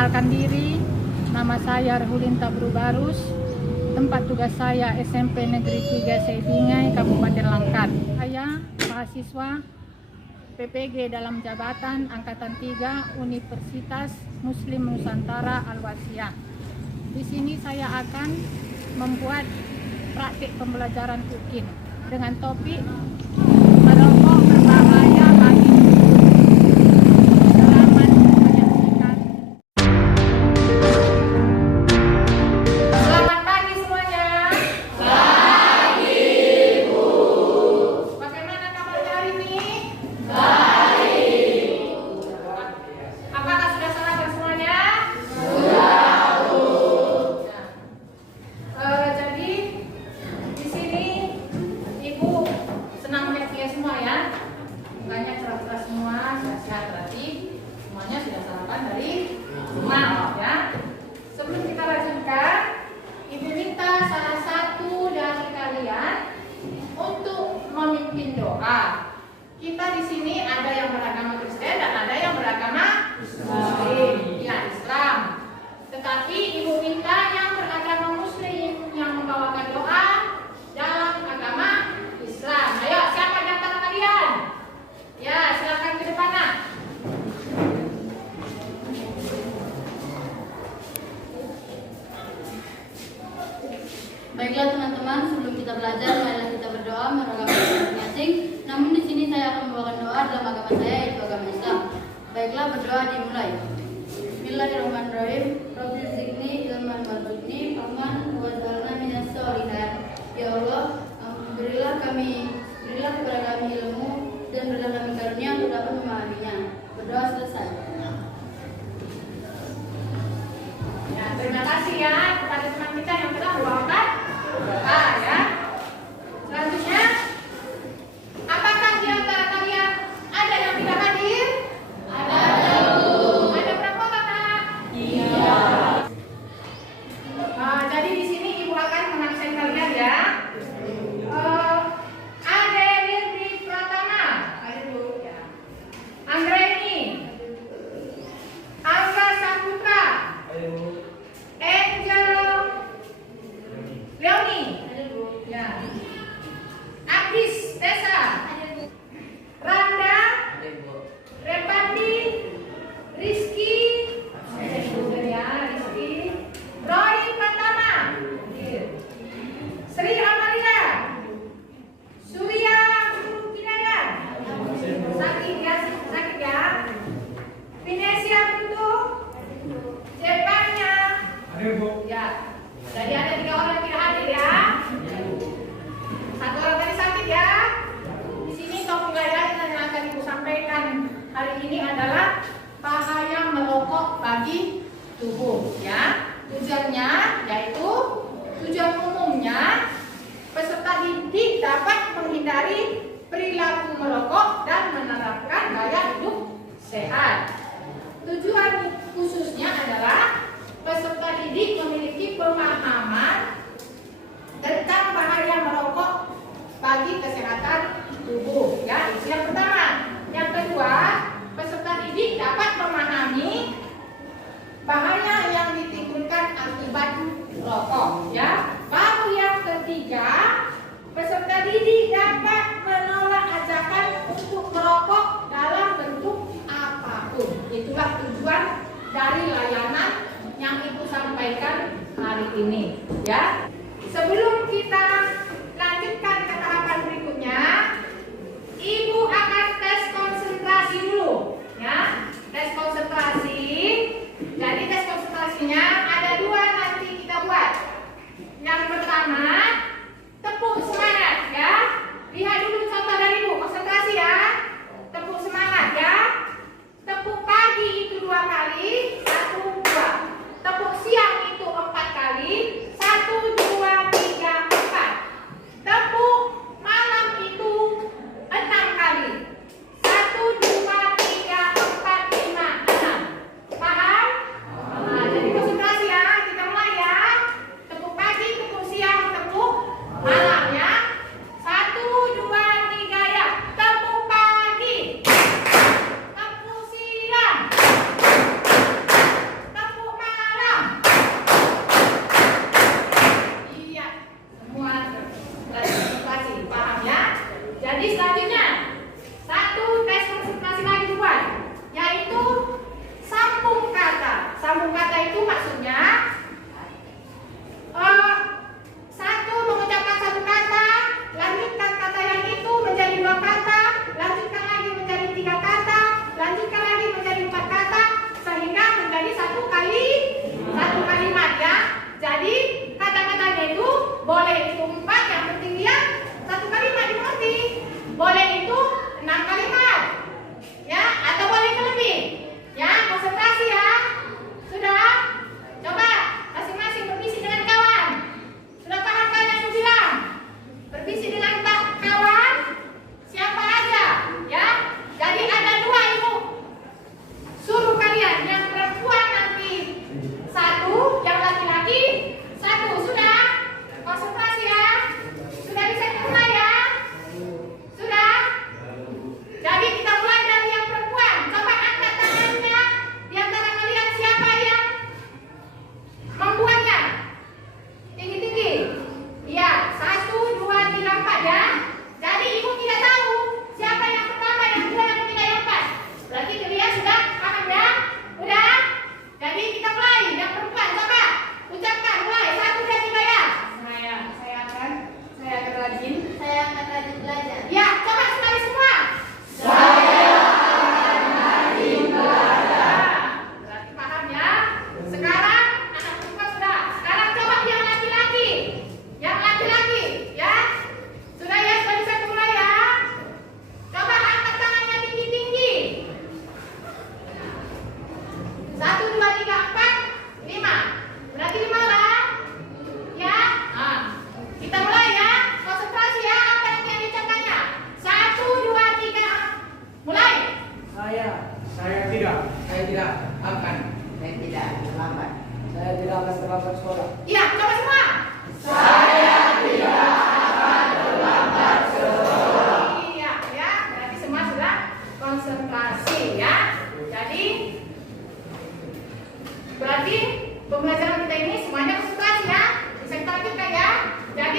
Perkenalkan diri, nama saya Rhulinta Brubarus. Tempat tugas saya SMP Negeri 3 Sebingai, Kabupaten Langkat. Saya mahasiswa PPG dalam jabatan Angkatan 3 Universitas Muslim Nusantara Al-Wasiyah. Di sini saya akan membuat praktik pembelajaran UKIN dengan topik merokok berbahaya bagi doa. Kita di sini ada yang beragama Kristen dan ada yang beragama Muslim, ya Islam. Tetapi Ibu minta yang beragama Muslim yang membawakan doa dalam agama Islam. Ayo, siapa di antara kalian? Ya, silakan ke depan. Baiklah teman-teman, sebelum kita belajar, marilah kita berdoa meragakan masing-masing. Namun di sini saya akan membawakan doa dalam agama saya, yaitu agama Islam. Baiklah, berdoa dimulai. Bismillahirrahmanirrahim. Rabbi zidni ilman warzuqni ilman waj'alna minas sholihin. Ya Allah, berilah kepada kami ilmu dan berilah kami karunia untuk dapat memahaminya. Berdoa selesai. Ya, terima kasih ya kepada teman kita yang telah membawakan doa ya. Selanjutnya, apakah di antara kalian ada yang tidak hadir? Ada. Ada berapa kakak? Iya. Jadi di sini ibu akan mengabsen kalian ya. Ade Wirdi Pratama, ada dulu ya. Anggreni, Angga Saputra, Angel Leoni, ya. Agis Tessa, Randa, Repandi, Rizky, ya Rizky, Roy Pratama, Sri Amalia, Surya Pinayat, sakit ya, Vinesia Putu, Jepangnya, ya. Jadi ada 3 orang yang tidak hadir ya. 1 orang tadi sakit ya. Di sini topik pelajaran yang akan ibu sampaikan hari ini adalah bahaya merokok bagi tubuh ya. Tujuannya yaitu tujuan umumnya peserta didik dapat menghindari perilaku merokok dan menerapkan gaya hidup sehat. Tujuan khususnya adalah peserta didik memiliki pemahaman tentang bahaya merokok bagi kesehatan tubuh ya, itu yang pertama. Yang kedua, peserta didik dapat memahami bahaya yang ditimbulkan akibat rokok ya. Baru yang ketiga, peserta didik dapat menolak ajakan untuk merokok dalam bentuk apapun. Itulah tujuan dari layanan yang ibu sampaikan hari ini ya. Sebelum kita lanjutkan ke tahapan berikutnya, ibu akan tes konsentrasi dulu ya. Tes konsentrasi. Jadi tes konsentrasinya ada 2 nanti kita buat. Yang pertama, tepuk semangat ya. Lihat dulu contoh dari ibu, konsentrasi ya. Tepuk semangat ya. Tepuk pagi itu 2 kali, 1, 2. Tepuk siang itu 4 kali, 1, 2, 3,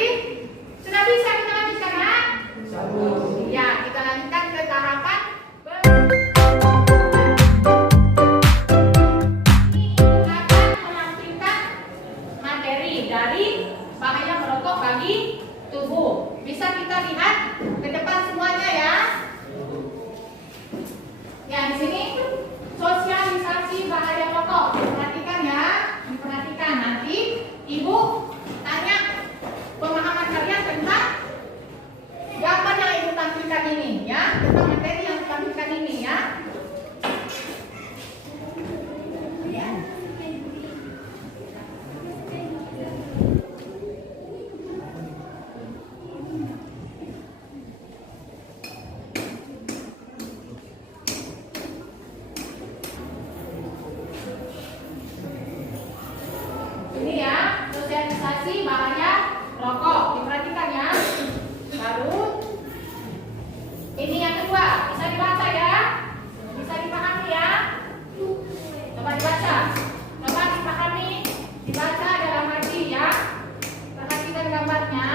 Jadi sudah bisa kita lanjutkan ya? Ya, kita lanjutkan ke tahapan ini akan menampilkan materi dari bahaya merokok bagi tubuh. Bisa kita lihat ke depan semuanya ya. Ya, di sini sosialisasi bahaya rokok. Perhatikan ya, diperhatikan. Nanti Ibu tanya pemahaman kalian tentang gambar yang Ibu tampilkan ini ya, tentang materi yang ditampilkan ini ya. Ini ya, sosialisasi bahaya rokok. Diperhatikan ya. Baru ini yang kedua, bisa dibaca ya. Bisa dipahami ya. Coba dibaca. Coba dipahami, dibaca dalam hati ya. Perhatikan gambarnya.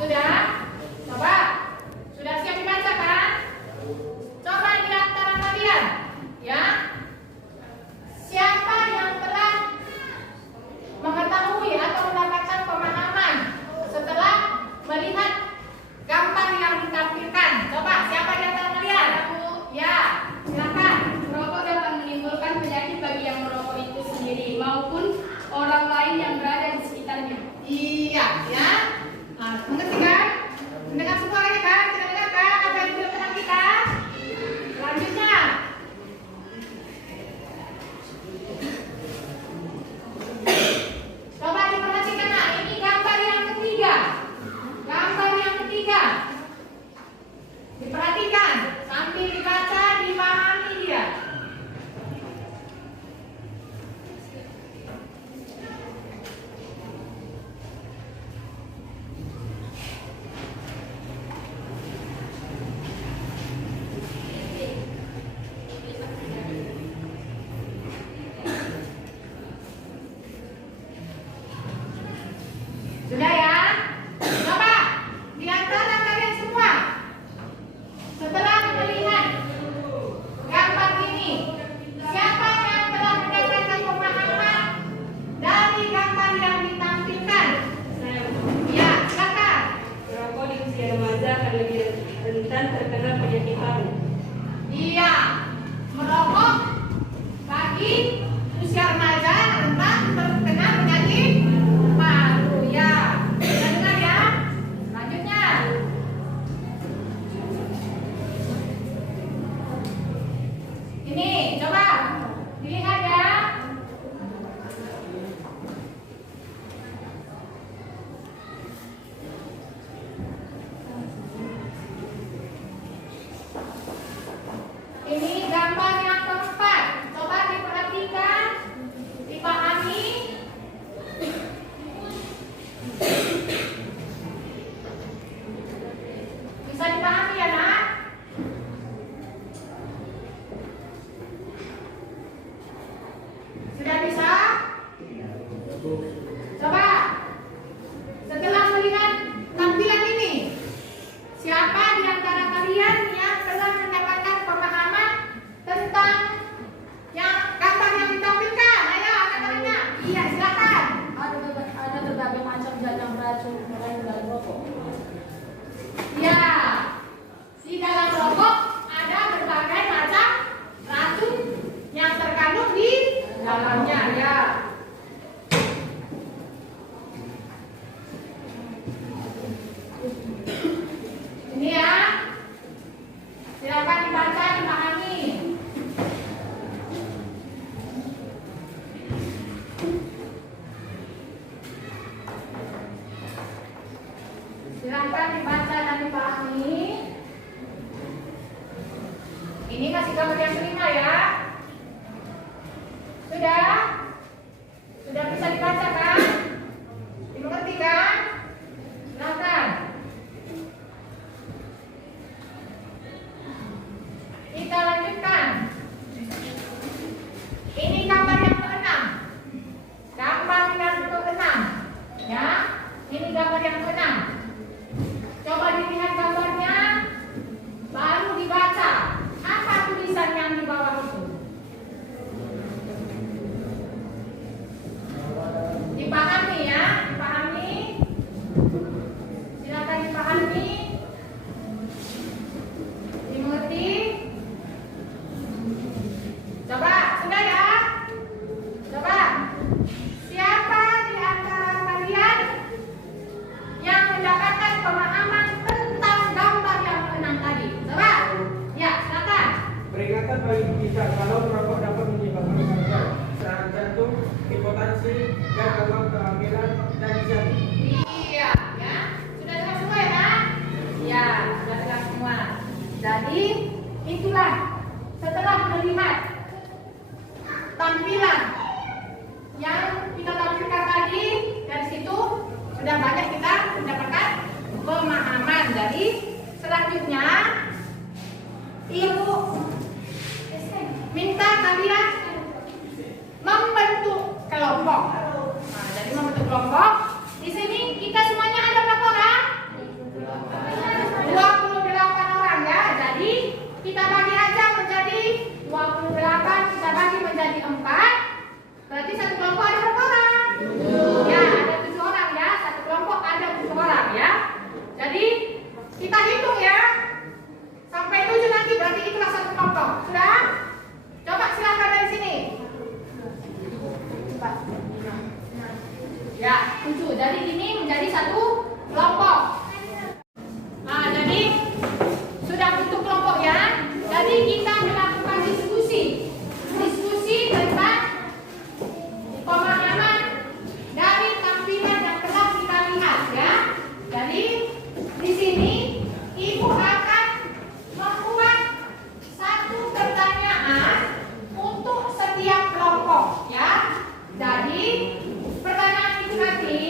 Sudah? Coba. Sudah siap dibaca kan? Coba di antara kalian, ya. Siapa yang telah mengetahui atau mendapatkan pemahaman setelah melihat gambar yang ditampilkan? Coba, siapa di antara kalian? Ya, silakan. Merokok dapat menimbulkan penyakit bagi yang merokok itu sendiri maupun orang lain yang berada di sekitarnya. Iya, ya. Nah, mengerti kan? Mendengar suaranya kan? Kita dengar kan apa yang dilakukan kita? Selanjutnya. Coba diperhatikan, nah, ini gambar yang ketiga. Gambar yang ketiga. Diperhatikan, sambil dibaca, dipahami dia. Sudah ya? Coba di antara kalian semua setelah melihat gambar ini, siapa yang telah mendapatkan pemahaman dari gambar yang ditampilkan? Ya, silakan. Merokok di usia remaja akan lebih rentan terkena penyakit paru. Iya, merokok bagi usia remaja rentan terkena penyakit paru ya. Kita dengar ya. Selanjutnya. Ini coba dilihat ya. Ini gambar yang keempat. Coba diperhatikan, dipahami. Bisa dipahami ya, Nak? Sudah bisa? Coba. Setelah melihat tampilan ini, siapa di antara kalian yang telah mendapatkan pemahaman tentang yang gambar yang ditampilkan? Ayo, angkat-angkatnya. Iya, silakan. Ada berbagai macam zat yang beracun mulai dari rokok. Ya, di dalam rokok ada berbagai macam racun yang terkandung di dalamnya ya. Ini ya, silakan dibaca, dipahami. Silakan dibaca dan dipahami. Ini kasih gambar yang kelima ya. Sudah? Sudah bisa dibaca kan? Dimengerti kan? Silakan. bagi kita kalau merokok dapat menyebabkan kanker, serangan jantung, hipertensi, dan gangguan kehamilan dan jantung. Iya, ya. Sudah dengar semua ya, Nak? Iya, sudah dengar semua. Jadi, itulah setelah melihat tampilan yang kita tampilkan tadi, dari situ sudah banyak kita mendapatkan pemahaman. Jadi, selanjutnya Ibu minta kalian membentuk kelompok. Nah, jadi membentuk kelompok. Di sini kita semuanya ada berapa orang? 28 orang ya. Jadi kita bagi aja menjadi 28, kita bagi menjadi 4. Berarti satu kelompok ada berapa orang? Ya, ada 7 orang ya. Satu kelompok ada 7 orang ya. Jadi kita hitung ya. Sampai 7 nanti berarti itulah satu kelompok. Sudah? Coba silakan dari sini. Ya, 7. Jadi ini menjadi satu kelompok. Nah, jadi sudah bentuk kelompok ya. Jadi kita melakukan diskusi. Diskusi tentang pemahaman dari tampilan yang telah kita lihat ya. Jadi di sini Ibu akan membuat satu pertanyaan untuk setiap kelompok ya. Jadi pertanyaan itu nanti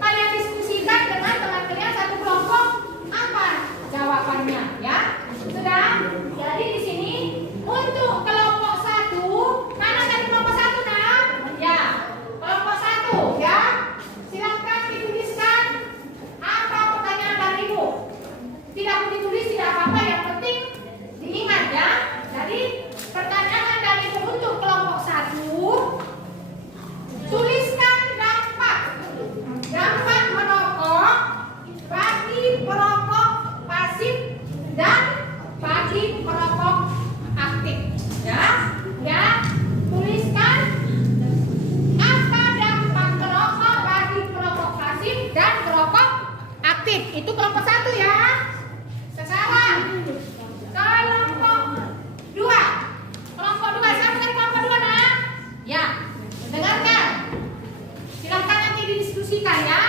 kalian diskusikan dengan teman kalian satu kelompok, apa jawabannya ya. Sudah? Jadi di sini untuk kelompok 1, mana dari kelompok 1 nak? Ya, kelompok 1 ya. Silakan dituliskan apa pertanyaan dari Ibu. Tidak perlu ditulis, tidak apa-apa, yang penting diingat ya. Jadi pertanyaan dari Ibu untuk kelompok 1, tuliskan dampak merokok bagi perokok pasif dan bagi perokok aktif ya. Ya, tuliskan apa dampak merokok bagi perokok pasif dan perokok aktif. Itu kelompok 1 ya. Sekarang kelompok 2. Kelompok 2, siapa dari kelompok 2 nak? Ya, dengarkan. Silakan nanti didiskusikan ya.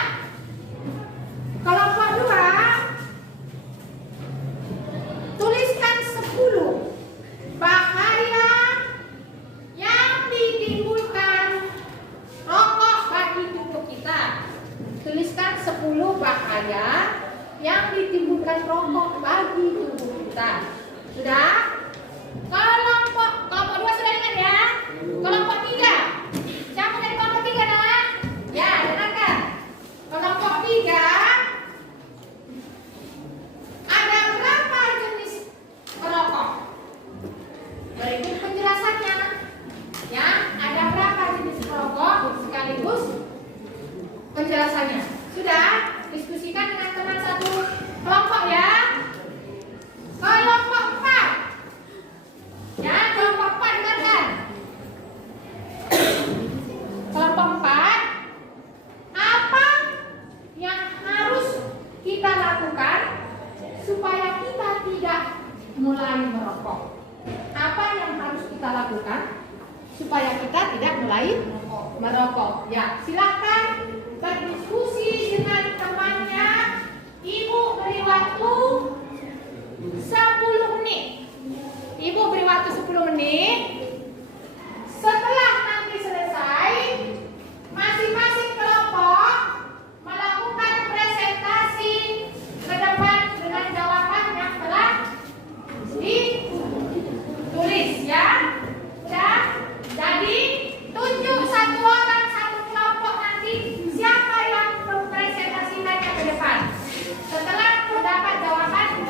Kelompok 2, tuliskan 10 bahaya yang ditimbulkan rokok bagi tubuh kita. Tuliskan 10 bahaya yang ditimbulkan rokok bagi tubuh kita. Sudah? Kelompok 2 sudah ingat ya? Kelompok 3. Siapa dari kelompok 3 nak? Ya, dengarkan. Kelompok 3, ada berapa jenis perokok? Berikut penjelasannya. Ya, ada berapa jenis perokok sekaligus penjelasannya. Sudah? Diskusikan dengan teman satu kelompok ya. Kelompok 4. Ya, kelompok 4 dengarkan. Kelompok 4, apa yang harus kita lakukan supaya kita tidak mulai merokok? Apa yang harus kita lakukan supaya kita tidak mulai merokok? Ya, silakan berdiskusi dengan temannya. Ibu beri waktu 10 menit. Ibu beri waktu 10 menit. Setelah nanti selesai, masing-masing kelompok melakukan presentasi ke depan dengan jawaban yang telah ditulis ya. Sudah? Jadi tunjuk satu orang satu kelompok nanti siapa yang mempresentasikannya ke depan. Setelah mendapat jawaban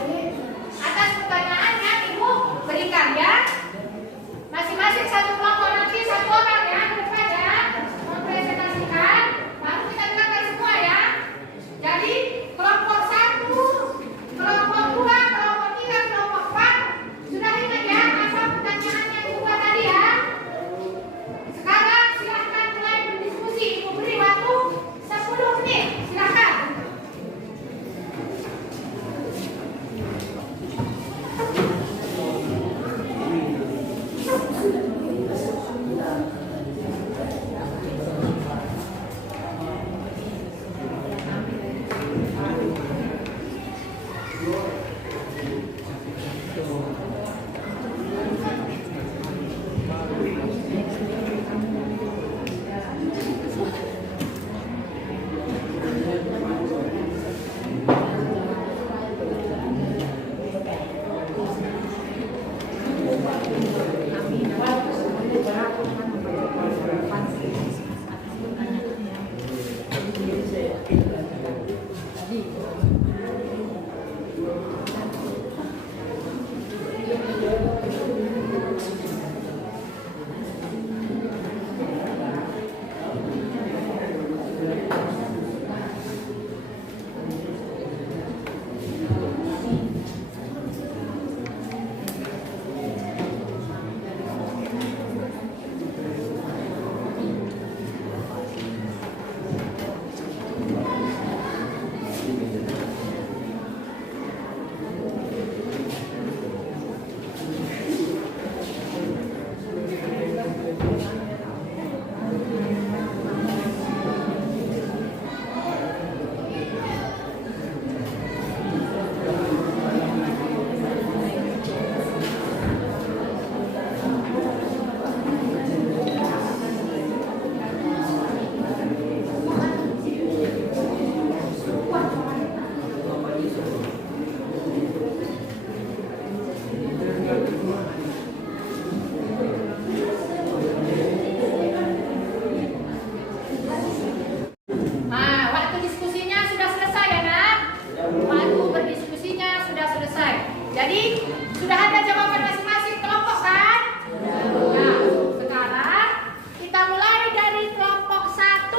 Jadi sudah ada jawaban masing-masing kelompok kan? Ya. Sekarang kita mulai dari kelompok 1.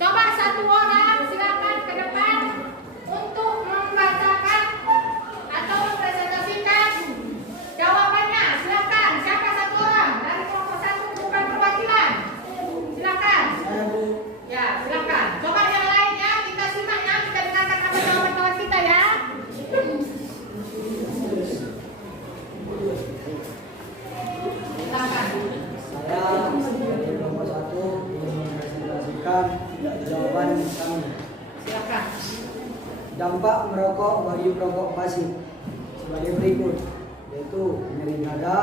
Coba satu orang silakan ke depan untuk membacakan atau mempresentasikan jawabannya. Silakan. Siapa satu orang dari kelompok 1 bukan perwakilan? Silakan. Ya, silakan. Coba yang lainnya kita simak ya, kita dengarkan apa jawaban kawan kita ya. Silakan. Saya dari kelompok 1 mempresentasikan jawaban kami. Silakan. Dampak merokok bagi perokok pasif sebagai berikut, yaitu nyeri dada,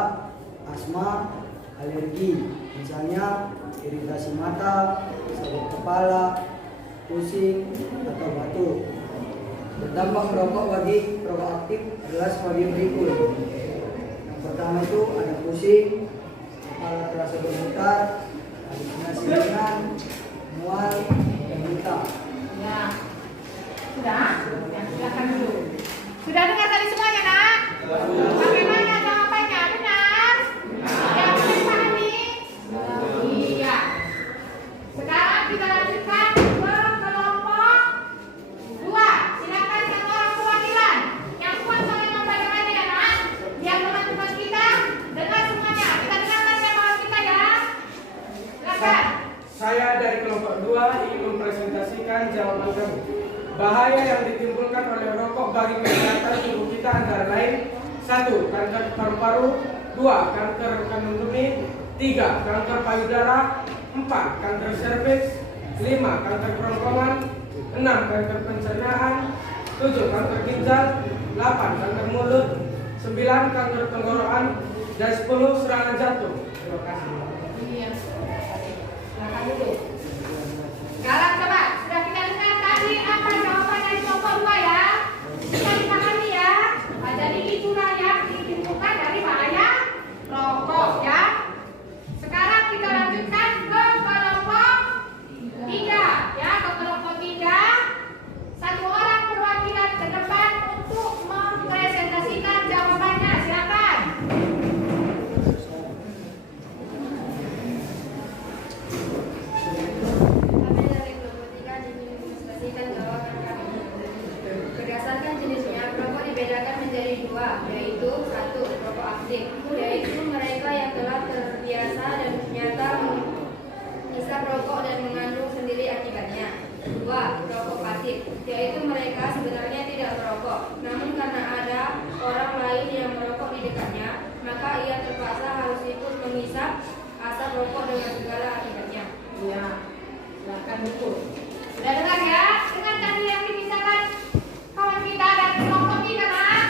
asma, alergi, misalnya iritasi mata, sakit kepala, pusing, atau batuk. Berdampak merokok bagi perokok aktif adalah sebagai berikut. Yang pertama itu ada pusing, kepala terasa bergetar, halusinasi ringan, mual, dan muntah. Ya. Sudah? Ya, silakan dulu. Sudah dengar tadi semuanya, Nak? Bagaimana jawabannya? Benar? Yang bisa dipahami? Iya. Sekarang kita lanjutkan ke kelompok 2. Silakan satu orang perwakilan yang kuat sampai membacakannya ya, Nak. Biar teman-teman kita dengar semuanya. Kita dengarkan ya kawan kita ya. Silakan. Saya dari kelompok 2 ingin mempresentasikan jawaban kami. Bahaya yang ditimbulkan oleh rokok bagi kesehatan tubuh kita antara lain: 1. Kanker paru-paru, 2. Kanker kandung kemih, 3. Kanker payudara, 4. Kanker serviks, 5. Kanker kerongkongan, 6. Kanker pencernaan, 7. Kanker ginjal, 8. Kanker mulut, 9. Kanker tenggorokan, dan 10. Serangan jantung. Terima kasih. Iya. Silakan dulu. Sekarang coba sudah kita dengar tadi apa jawaban dari kelompok 2 ya. Kita dipahami ya. Nah, jadi itulah yang ditimbulkan dari bahaya rokok ya. Sekarang kita lanjutkan ke kelompok 3 ya. Ke kelompok 3, satu orang perwakilan ke depan untuk mempresentasikan jawabannya. Silakan. Kami dari kelompok 3 ingin mempresentasikan jawaban kami. Berdasarkan jenisnya, rokok dibedakan menjadi 2, yaitu 1. Rokok aktif, yaitu mereka yang telah terbiasa dan ternyata menghisap rokok dan mengandung sendiri akibatnya. 2. Rokok pasif, yaitu mereka sebenarnya tidak merokok, namun karena ada orang lain yang merokok di dekatnya, maka ia terpaksa harus ikut menghisap asap rokok dengan segala akibatnya. Iya. Silakan dulu. Sudah dengar ya? Dengar tadi yang dibicarakan kawan kita dari kelompok 3 kan?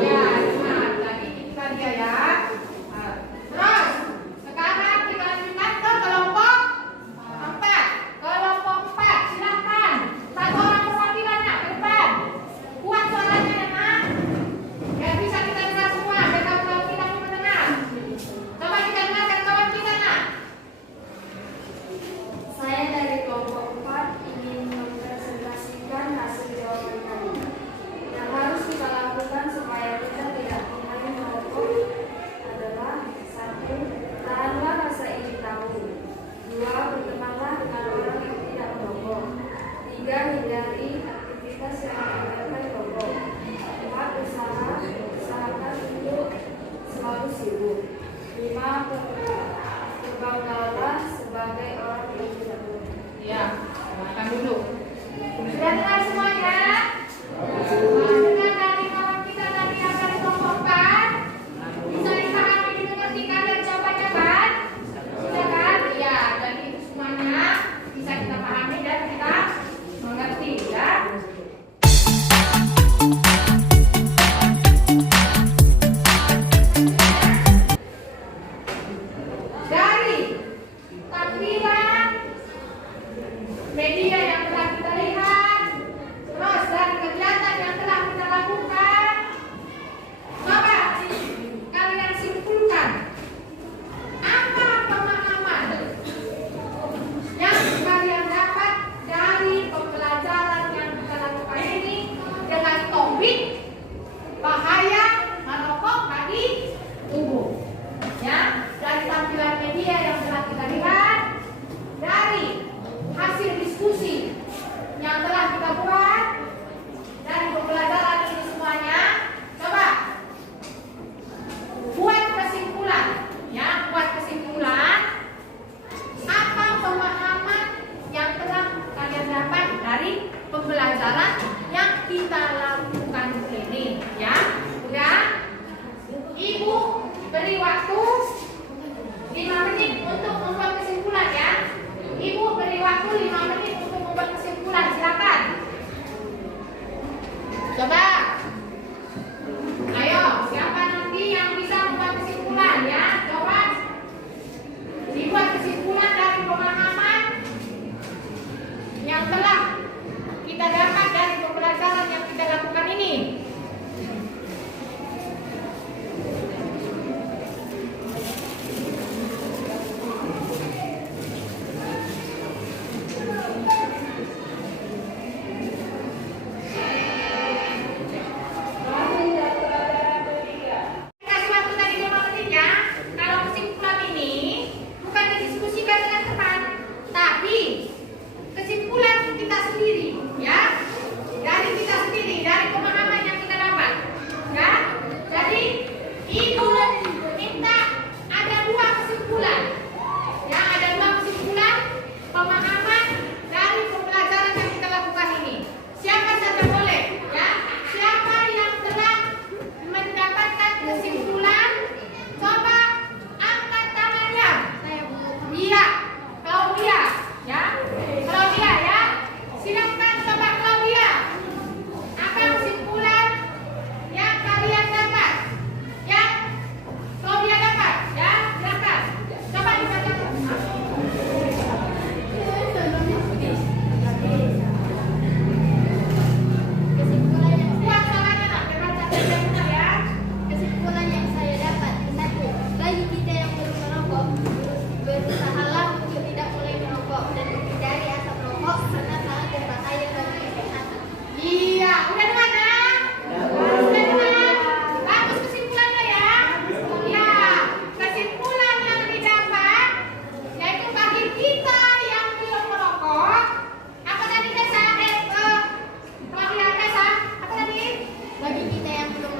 Ya, dengar tadi itu dia ya. Nah, terus sekarang kita lanjutkan ke kelompok 4. Kelompok 4, silakan. Satu orang perwakilannya ke depan. Kuat suaranya ya, Nak.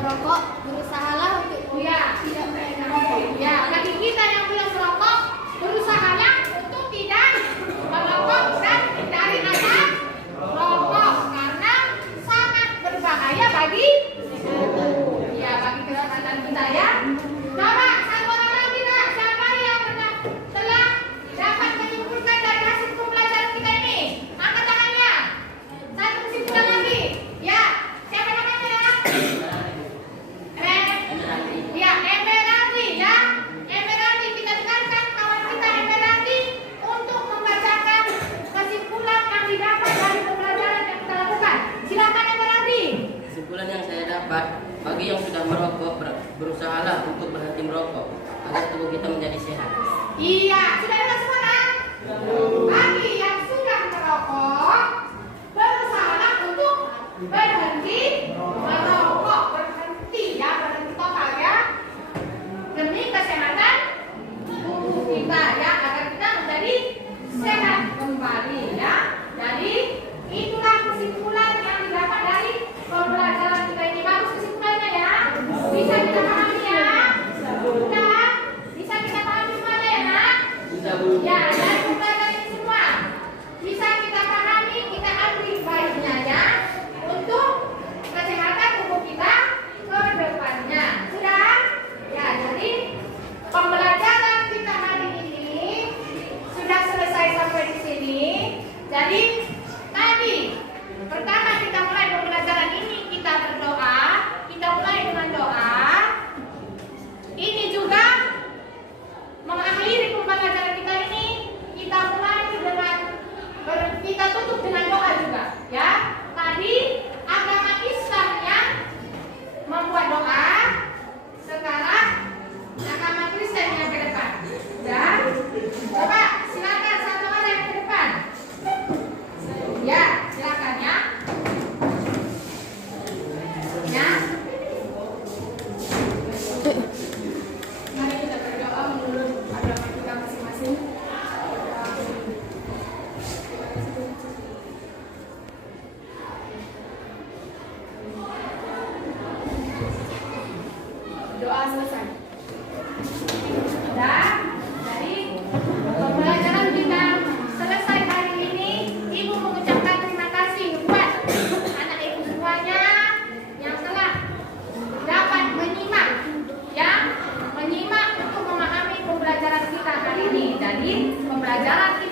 merokok, berusahalah untuk tidak merokok. Ya, bagi kita yang belum merokok, berusahalah untuk tidak merokok dan hindari asap rokok karena sangat berbahaya bagi kesehatan kita ya. Coba satu orang lagi Kak, siapa yang telah dapat menyimpulkan dari hasil pembelajaran kita ini? Angkat tangannya. Satu kesimpulan lagi. Ya, siapa namanya ya? Emeraldi ya. Emeraldi, kita dengarkan kawan kita Emeraldi untuk membacakan kesimpulan yang didapat dari pembelajaran yang kita lakukan. Silakan Emeraldi. Kesimpulan yang saya dapat, bagi yang sudah merokok, berusahalah untuk berhenti merokok agar tubuh kita menjadi sehat. Iya, sudah dengar semua? Bagi yang sudah merokok, berusahalah untuk berhenti merokok. Berhenti ya, berhenti total ya. Demi kesehatan tubuh kita ya, agar kita menjadi sehat kembali ya. Jadi itulah kesimpulan yang didapat dari pembelajaran kita ini. Bagus kesimpulannya ya. Bisa kita pahami ya. Sudah bisa kita pahami semuanya ya nak. Ya, dari pembelajaran ini semua bisa kita pahami, kita ambil baiknya ya untuk kesehatan tubuh kita ke depannya. Sudah? Ya, jadi pembelajaran kita hari ini sudah selesai sampai di sini. Jadi tadi pertama kita mulai pembelajaran ini, kita berdoa, kita mulai dengan doa. Ini juga mengakhiri pembelajaran kita ini, kita mulai dengan kita tutup dengan doa juga ya. Tadi agama Islam yang membuat doa, sekarang agama Kristen yang ke depan ya. Coba silakan satu orang yang ke depan ya, silakan ya. Ya, mari kita berdoa menurut agama kita masing-masing. Doa selesai. Dan dari pembelajaran kita selesai hari ini, Ibu mengucapkan terima kasih buat anak Ibu semuanya yang telah dapat menyimak untuk memahami pembelajaran kita hari ini. Jadi pembelajaran kita